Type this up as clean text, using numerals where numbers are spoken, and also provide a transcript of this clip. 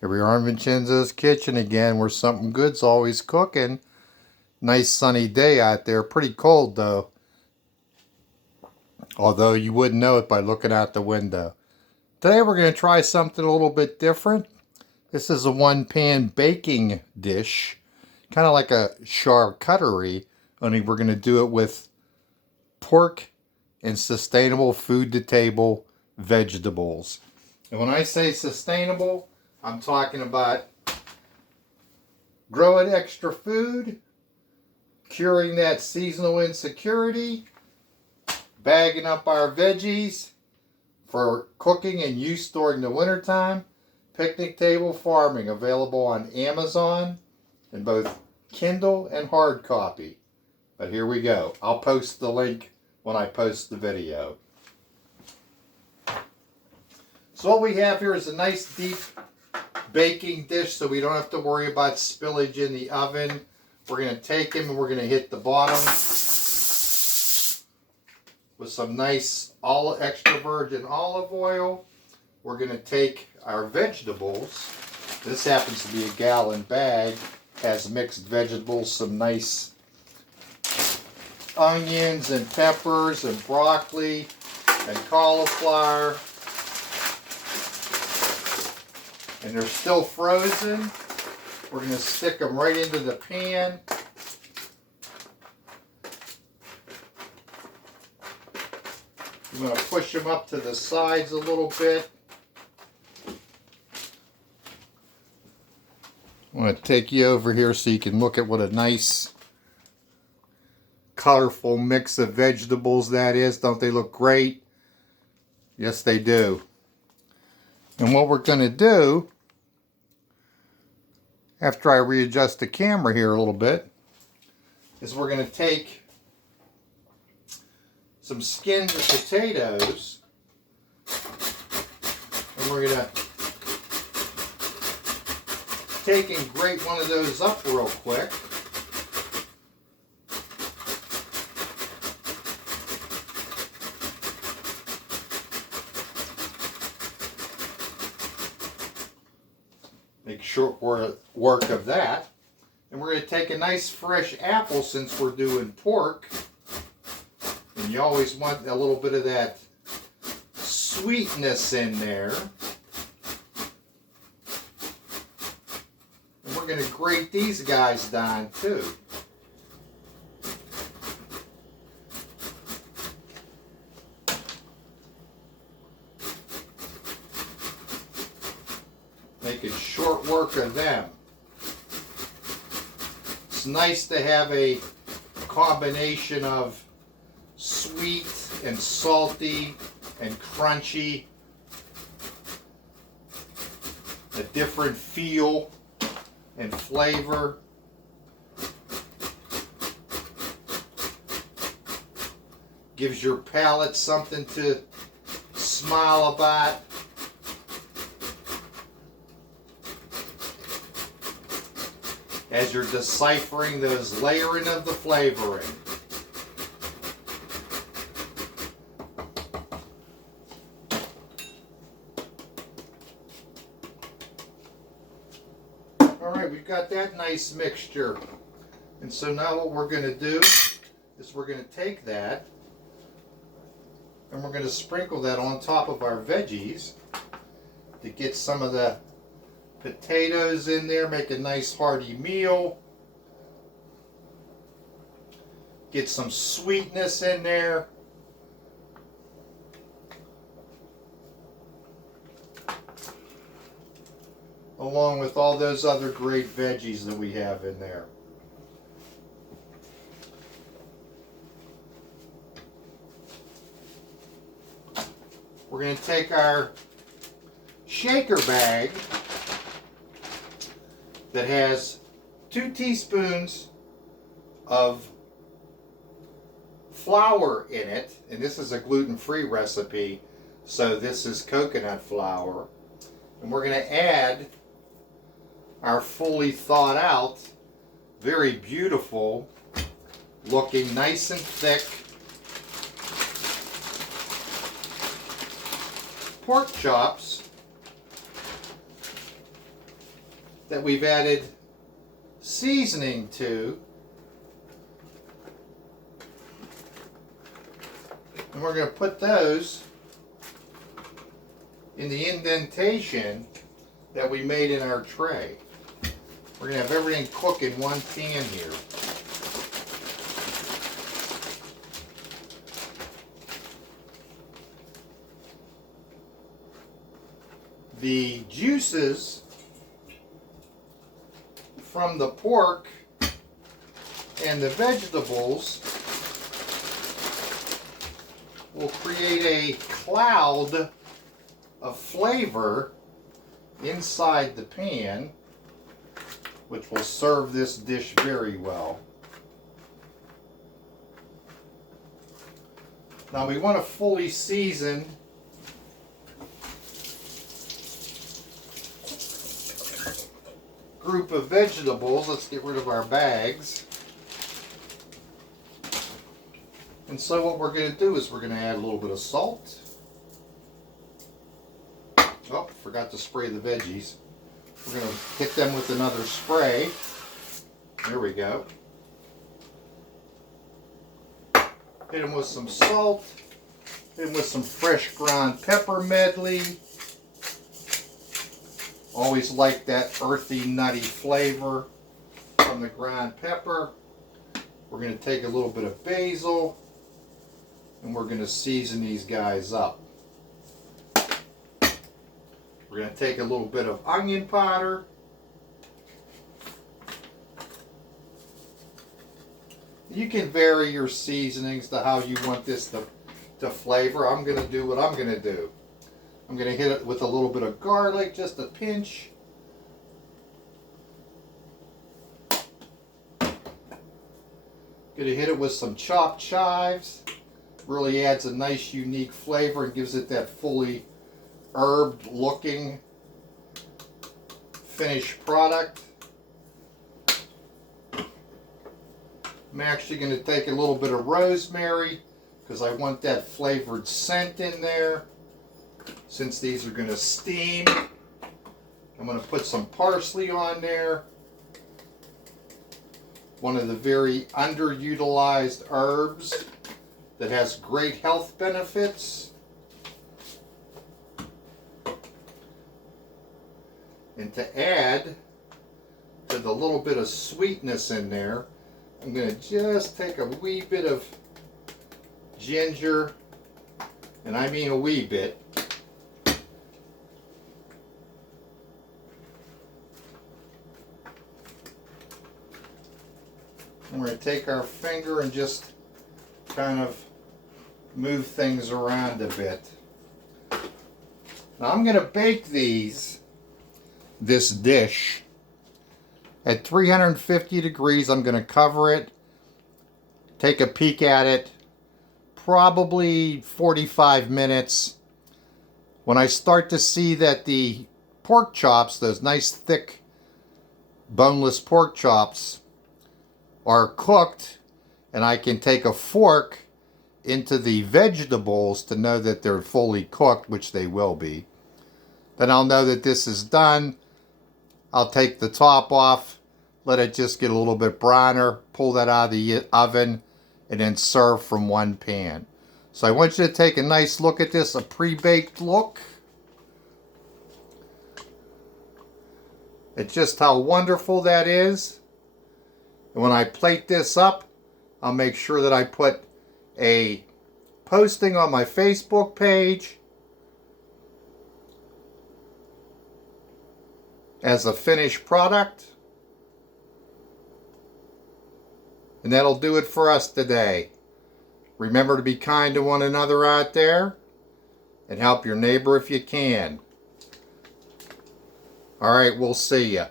Here we are in Vincenzo's kitchen again, where something good's always cooking. Nice sunny day out there. Pretty cold though. Although you wouldn't know it by looking out the window. Today we're going to try something a little bit different. This is a one-pan baking dish. Kind of like a charcuterie, only we're going to do it with pork and sustainable food-to-table vegetables. And when I say sustainable, I'm talking about growing extra food, curing that seasonal insecurity, bagging up our veggies for cooking and use during the wintertime. Picnic table farming, available on Amazon in both Kindle and hard copy. But here we go. I'll post the link when I post the video. So what we have here is a nice deep baking dish, so we don't have to worry about spillage in the oven. We're going to take them and we're going to hit the bottom with some nice extra virgin olive oil. We're going to take our vegetables. This happens to be a gallon bag. Has mixed vegetables, some nice onions and peppers and broccoli and cauliflower. And they're still frozen. We're going to stick them right into the pan. I'm going to push them up to the sides a little bit. I want to take you over here so you can look at what a nice colorful mix of vegetables that is. Don't they look great? Yes, they do. And what we're going to do, after I readjust the camera here a little bit, is we're going to take some skinned potatoes and we're going to take and grate one of those up real quick. Make short work of that. And we're going to take a nice fresh apple, since we're doing pork. And you always want a little bit of that sweetness in there. And we're going to grate these guys down too. Making short work of them. It's nice to have a combination of sweet and salty and crunchy, a different feel and flavor. Gives your palate something to smile about. As you're deciphering those layering of the flavoring. Alright, we've got that nice mixture. And so now what we're going to do is we're going to take that and we're going to sprinkle that on top of our veggies to get some of the potatoes in there, make a nice hearty meal. Get some sweetness in there. Along with all those other great veggies that we have in there. We're going to take our shaker bag that has 2 teaspoons of flour in it, and this is a gluten-free recipe, so this is coconut flour. And we're going to add our fully thawed out, very beautiful looking, nice and thick pork chops. that we've added seasoning to. And we're going to put those in the indentation that we made in our tray. We're going to have everything cook in one pan here. The juices from the pork and the vegetables will create a cloud of flavor inside the pan, which will serve this dish very well. Now we want to fully season group of vegetables. Let's get rid of our bags. And so what we're going to do is we're going to add a little bit of salt. Oh, forgot to spray the veggies. We're going to hit them with another spray. There we go. Hit them with some salt. Hit them with some fresh ground pepper medley. Always like that earthy, nutty flavor from the ground pepper. We're going to take a little bit of basil and we're going to season these guys up. We're going to take a little bit of onion powder. You can vary your seasonings to how you want this to flavor. I'm going to do what I'm going to do. I'm going to hit it with a little bit of garlic, just a pinch. Going to hit it with some chopped chives. Really adds a nice unique flavor and gives it that fully herb looking finished product. I'm actually going to take a little bit of rosemary because I want that flavored scent in there. Since these are going to steam, I'm going to put some parsley on there. One of the very underutilized herbs that has great health benefits. And to add to the little bit of sweetness in there, I'm going to just take a wee bit of ginger, and I mean a wee bit. And we're going to take our finger and just kind of move things around a bit. Now I'm going to bake this dish at 350 degrees. I'm going to cover it, take a peek at it, probably 45 minutes. When I start to see that the pork chops, those nice thick boneless pork chops, are cooked, and I can take a fork into the vegetables to know that they're fully cooked, which they will be, then I'll know that this is done. I'll take the top off, let it just get a little bit browner, pull that out of the oven, and then serve from one pan. So I want you to take a nice look at this, a pre-baked look at just how wonderful that is. And when I plate this up, I'll make sure that I put a posting on my Facebook page as a finished product. And that'll do it for us today. Remember to be kind to one another out there and help your neighbor if you can. All right, we'll see ya.